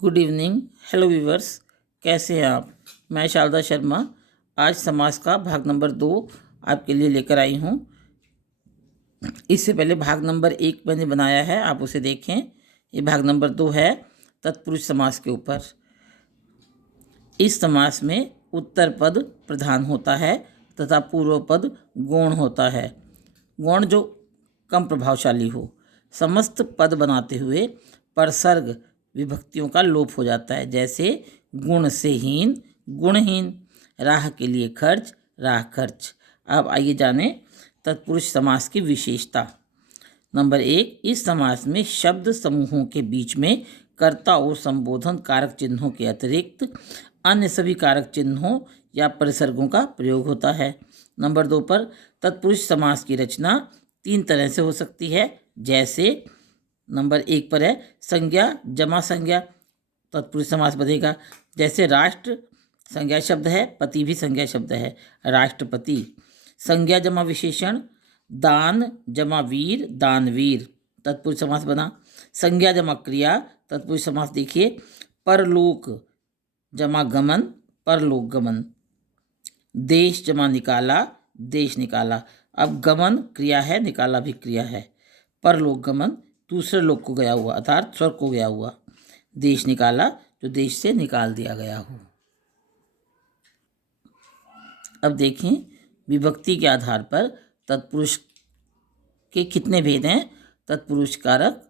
Good evening. Hello viewers, कैसे हैं आप। मैं शारदा शर्मा आज समास का भाग नंबर 2 आपके लिए लेकर आई हूँ। इससे पहले भाग नंबर 1 मैंने बनाया है, आप उसे देखें। ये भाग नंबर 2 है तत्पुरुष समास के ऊपर। इस समास में उत्तर पद प्रधान होता है तथा पूर्व पद गौण होता है। गौण जो कम प्रभावशाली हो। समस्त पद बनाते हुए परसर्ग विभक्तियों का लोप हो जाता है। जैसे गुण से हीन, गुणहीन। राह के लिए खर्च, राह खर्च। अब आइए जाने तत्पुरुष समास की विशेषता। नंबर 1, इस समास में शब्द समूहों के बीच में कर्ता और संबोधन कारक चिन्हों के अतिरिक्त अन्य सभी कारक चिन्हों या परिसर्गों का प्रयोग होता है। नंबर 2 पर तत्पुरुष समास की रचना 3 तरह से हो सकती है। जैसे नंबर 1 पर है संज्ञा जमा संज्ञा, तत्पुरुष समास बनेगा। जैसे राष्ट्र संज्ञा शब्द है, पति भी संज्ञा शब्द है, राष्ट्रपति। संज्ञा जमा विशेषण, दान जमा वीर, दानवीर, तत्पुरुष समास बना। संज्ञा जमा क्रिया, तत्पुरुष समास देखिए, परलोक जमा गमन, परलोक गमन। देश जमा निकाला, देश निकाला। अब गमन क्रिया है, निकाला भी क्रिया है। परलोक गमन दूसरे लोक को गया हुआ, अर्थात स्वर्ग को गया हुआ। देश निकाला जो देश से निकाल दिया गया हो। अब देखें विभक्ति के आधार पर तत्पुरुष के कितने भेद हैं। तत्पुरुष कारक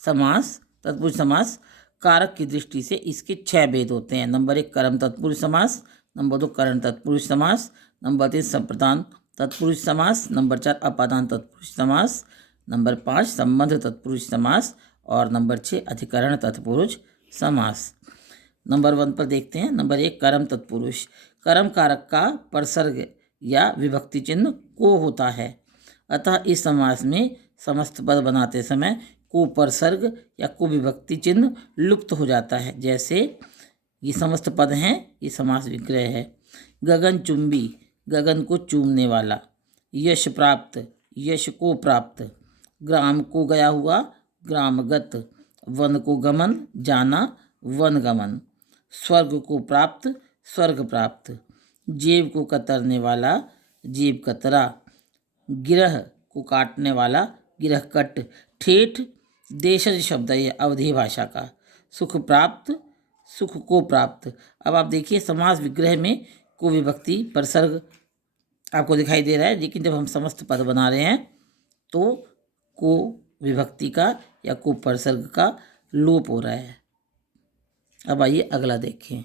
समास, तत्पुरुष समास कारक की दृष्टि से इसके 6 भेद होते हैं। नंबर 1 कर्म तत्पुरुष समास, नंबर 2 करण तत्पुरुष समास, नंबर 3 संप्रदान तत्पुरुष समास, नंबर 4 अपादान तत्पुरुष समास, नंबर 5 संबंध तत्पुरुष समास और नंबर 6 अधिकरण तत्पुरुष समास। नंबर 1 पर देखते हैं। नंबर 1 कर्म तत्पुरुष। कर्म कारक का परसर्ग या विभक्ति चिन्ह को होता है, अतः इस समास में समस्त पद बनाते समय को परसर्ग या को विभक्ति चिन्ह लुप्त हो जाता है। जैसे ये समस्त पद हैं, ये समास विग्रह है। गगन चुंबी, गगन को चूमने वाला। यश प्राप्त, यश को प्राप्त। ग्राम को गया हुआ, ग्रामगत। वन को गमन, जाना, वनगमन। स्वर्ग को प्राप्त, स्वर्ग प्राप्त। जेब को कतरने वाला, जेब कतरा। गिरह को काटने वाला, गिरह कट। ठेठ देशज शब्द है, अवधी भाषा का। सुख प्राप्त, सुख को प्राप्त। अब आप देखिए समास विग्रह में को विभक्ति परसर्ग आपको दिखाई दे रहा है, लेकिन जब हम समस्त पद बना रहे हैं तो को विभक्ति का या को परसर्ग का लोप हो रहा है। अब आइए अगला देखें।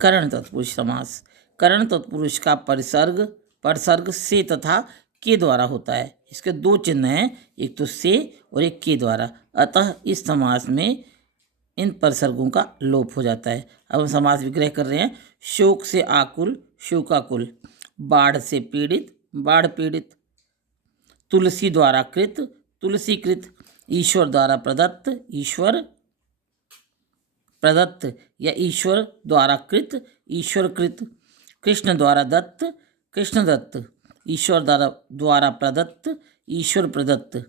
करण तत्पुरुष समास। करण तत्पुरुष का परिसर्ग परसर्ग से तथा के द्वारा होता है। इसके 2 चिन्ह हैं, एक तो से और एक के द्वारा, अतः इस समास में इन परसर्गों का लोप हो जाता है। अब हम समास विग्रह कर रहे हैं। शोक से आकुल, शोकाकुल। बाढ़ से पीड़ित, बाढ़ पीड़ित। तुलसी द्वारा कृत, तुलसी कृत। ईश्वर द्वारा प्रदत्त, ईश्वर प्रदत्त या ईश्वर द्वारा कृत, ईश्वर कृत। कृष्ण द्वारा दत्त, कृष्ण दत्त। ईश्वर द्वारा प्रदत्त, ईश्वर प्रदत्त।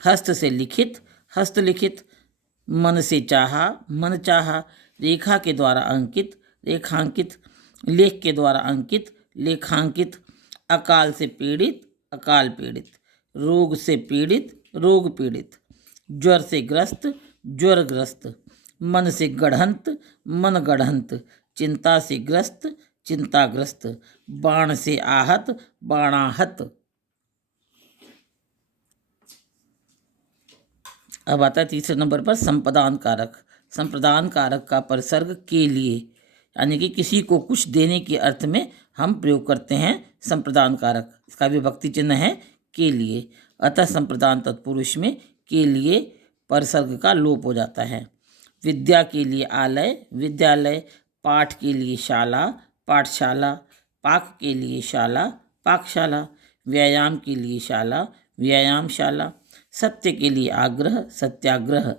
हस्त से लिखित, हस्तलिखित। मन से चाहा, मन चाहा। रेखा के द्वारा अंकित, रेखांकित। लेख के द्वारा अंकित, लेखांकित। अकाल से पीड़ित, अकाल पीड़ित। रोग से पीड़ित, रोग पीड़ित। ज्वर से ग्रस्त, ज्वर ग्रस्त। मन से गढ़ंत, मन गढ़ंत। चिंता से ग्रस्त, चिंताग्रस्त। बाण से आहत, बाणाहत। अब आता है तीसरे नंबर पर संप्रदान कारक। संप्रदान कारक का परिसर्ग के लिए, यानी कि किसी को कुछ देने के अर्थ में हम प्रयोग करते हैं संप्रदान कारक। इसका विभक्ति चिन्ह है के लिए, अतः संप्रदान तत्पुरुष में के लिए परिसर्ग का लोप हो जाता है। विद्या के लिए आलय, विद्यालय। पाठ के लिए शाला, पाठशाला। पाक के लिए शाला, पाकशाला। व्यायाम के लिए शाला, व्यायामशाला। सत्य के लिए आग्रह, सत्याग्रह।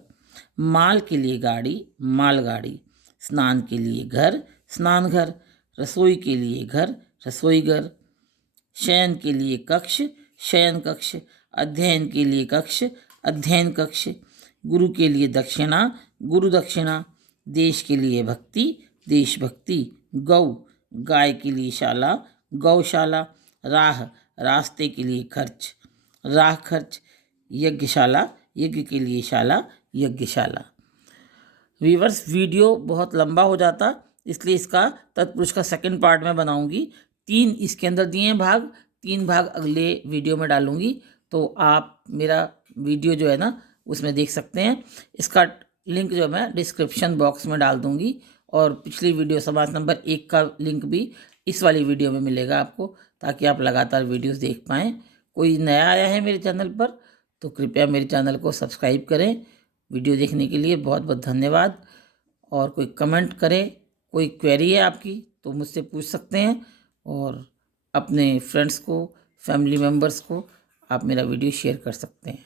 माल के लिए गाड़ी, मालगाड़ी। स्नान के लिए घर, स्नानघर। रसोई के लिए घर, रसोईघर। शयन के लिए कक्ष, शयन कक्ष। अध्ययन के लिए कक्ष, अध्ययन कक्ष। गुरु के लिए दक्षिणा, गुरु दक्षिणा। देश के लिए भक्ति, देशभक्ति। गौ, गाय के लिए शाला, गौशाला। राह, रास्ते के लिए खर्च, राह खर्च। यज्ञशाला, यज्ञ के लिए शाला, यज्ञशाला। व्यूअर्स, वीडियो बहुत लंबा हो जाता, इसलिए इसका तत्पुरुष का सेकंड पार्ट में बनाऊंगी। 3 इसके अंदर दिए हैं भाग, 3 भाग अगले वीडियो में डालूंगी, तो आप मेरा वीडियो जो है ना उसमें देख सकते हैं। इसका लिंक जो मैं डिस्क्रिप्शन बॉक्स में डाल दूंगी, और पिछली वीडियो समास नंबर 1 का लिंक भी इस वाली वीडियो में मिलेगा आपको, ताकि आप लगातार वीडियोस देख पाएँ। कोई नया आया है मेरे चैनल पर तो कृपया मेरे चैनल को सब्सक्राइब करें। वीडियो देखने के लिए बहुत बहुत धन्यवाद। और कोई कमेंट करें, कोई क्वेरी है आपकी तो मुझसे पूछ सकते हैं, और अपने फ्रेंड्स को, फैमिली मेम्बर्स को आप मेरा वीडियो शेयर कर सकते हैं।